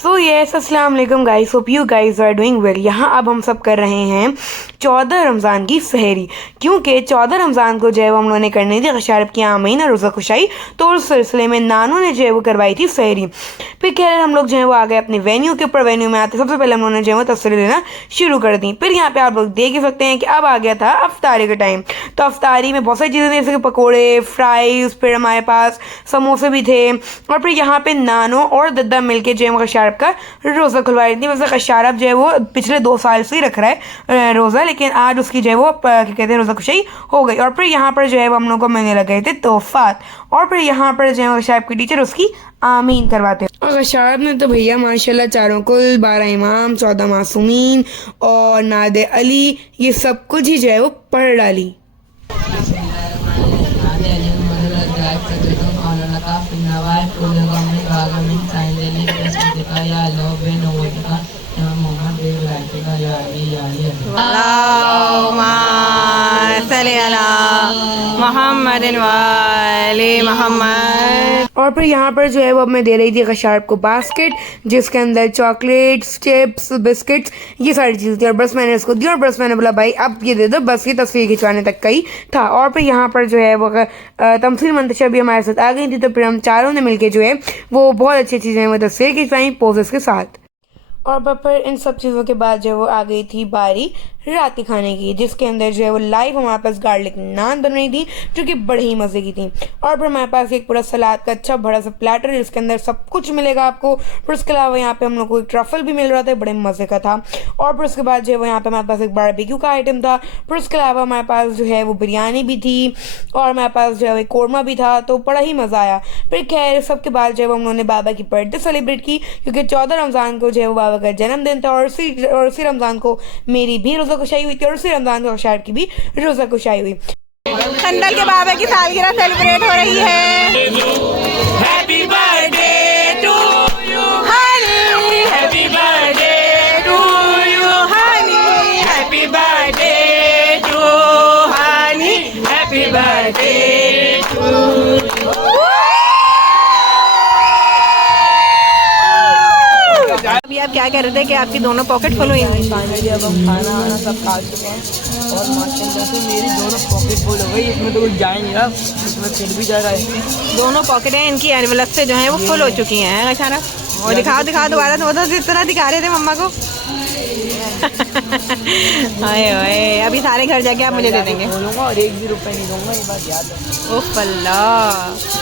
सो yes अस्सलाम वालेकुम guys, hope you guys are doing well. यहाँ अब हम सब कर रहे हैं 14 रमज़ान की सहरी, क्योंकि 14 रमज़ान को जो है वो हम लोगों ने करनी थी अशराब की आमीन और रोज़ा खुशाई। तो उस सिलसिले में नानू ने जो है वो करवाई थी सहरी। फिर खैर हम लोग जो है वो आ गए अपने वेन्यू के ऊपर। वेन्यू में आते सबसे पहले हम लोगों ने जो है वो तस्वीरें लेना शुरू कर दी। फिर यहाँ पे आप लोग देख ही सकते हैं कि अब आ गया था अफ्तारी का टाइम। तो अफ्तारी में बहुत सारी चीज़ें जैसे कि पकौड़े, फ्राइज़, फिर हमारे पास समोसे भी थे। और फिर यहाँ पे नानो और दद्दा मिलके जो है अशराब का रोज़ा खुलवा रही थी। वैसे अशराब जो है वो पिछले 2 साल से ही रख रहा है रोज़ा, लेकिन आज उसकी जो है वो क्या कहते हैं रोज़ा खुशाई हो गई। और फिर यहाँ पर जो है वो हम लोग को मिलने लग गए थे तोहफात। और फिर यहाँ पर जो है अशराब की टीचर उसकी आमीन करवाते हैं। और अशराब ने तो भैया माशाल्लाह चारों कुल 12 इमाम, 14 मासूमीन और नादे अली, ये सब कुछ ही जो है वो पढ़ डाली। और फिर यहाँ पर जो है वो अब मैं दे रही थी अशराब को बास्केट, जिसके अंदर चॉकलेट्स, चिप्स, बिस्किट्स, ये सारी चीज़ें थी। और बस मैंने उसको दी और बस मैंने बोला भाई अब ये दे दो, बस ये तस्वीर खिंचवाने तक का ही था। और फिर यहाँ पर जो है वो तमसील मंतशा भी हमारे साथ आ गई थी। तो फिर हम चारों ने मिलकर जो है वो बहुत अच्छी चीज़ें वो तस्वीर खिंचवाई पोजेस के साथ। और फिर इन सब चीज़ों के बाद जो वो आ गई थी बारी राती खाने की, जिसके अंदर जो है वो लाइव हमारे पास गार्लिक नान बन रही थी, जो कि बड़े ही मज़े की थी। और फिर हमारे पास एक पूरा सलाद का अच्छा बड़ा सा प्लेटर, जिसके अंदर सब कुछ मिलेगा आपको। फिर उसके अलावा यहाँ पे हम लोग को एक ट्रफल भी मिल रहा था, बड़े मज़े का था। और फिर उसके बाद जो है वो यहाँ पे हमारे पास एक बारबेक्यू का आइटम था। फिर उसके अलावा हमारे पास जो है वो बिरयानी भी थी और हमारे पास जो है वो कौरमा भी था। तो बड़ा ही मज़ा आया। फिर खैर सबके बाद जो है वो हम लोगों ने बाबा की बर्थडे सेलिब्रेट की, क्योंकि 14 रमज़ान को जो है वो बाबा का जन्मदिन था। और उसी रमज़ान को मेरी भी रोज़ा खुशाई हुई थी और उसी रमज़ान को अशराब की भी रोज़ा खुशाई हुई। खंडल के बाबा की सालगिरह सेलिब्रेट हो रही है। Happy birthday to you honey, happy birthday to you honey, happy birthday to honey, happy birthday to. अभी आप क्या कह रहे थे कि आपकी दोनों पॉकेट फुल हुई? फाइनली अब हम खाना वाना सब खा चुके हैं और माशाल्लाह से मेरी दोनों पॉकेट फुल हो गई। इसमें तो कुछ जाए नहीं रहा, इसमें फिर भी जगह है। दोनों पॉकेटें इनकी एनवेलप से जो हैं वो फुल हो चुकी हैं। अचानक और दिखाओ दोबारा, तो वो तो इस तरह दिखा रहे थे मम्मा को। आए ओए, अभी सारे घर जाके आप मुझे दे देंगे। बोलूँगा और 1 भी रुपये नहीं दूंगा, ये बात याद है। ओह अल्लाह।